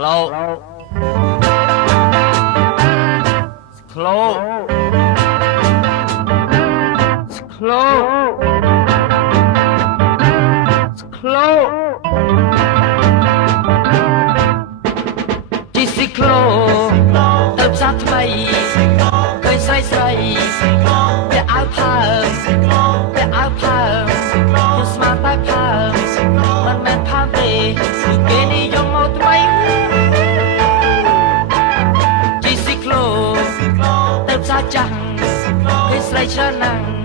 slow slow slow slow ជីស៊ីក្លូទៅផ្សារថ្មីឃើញស្រីស្រីតែអាវផើតែអាវផើខ្ញុំស្មានតែផើមិនមែនផើទេគឺគេនិយមមកថ្មីជីស៊ីក្លូទៅផ្សារចាស់ឃើញស្រីច្រើនណាស់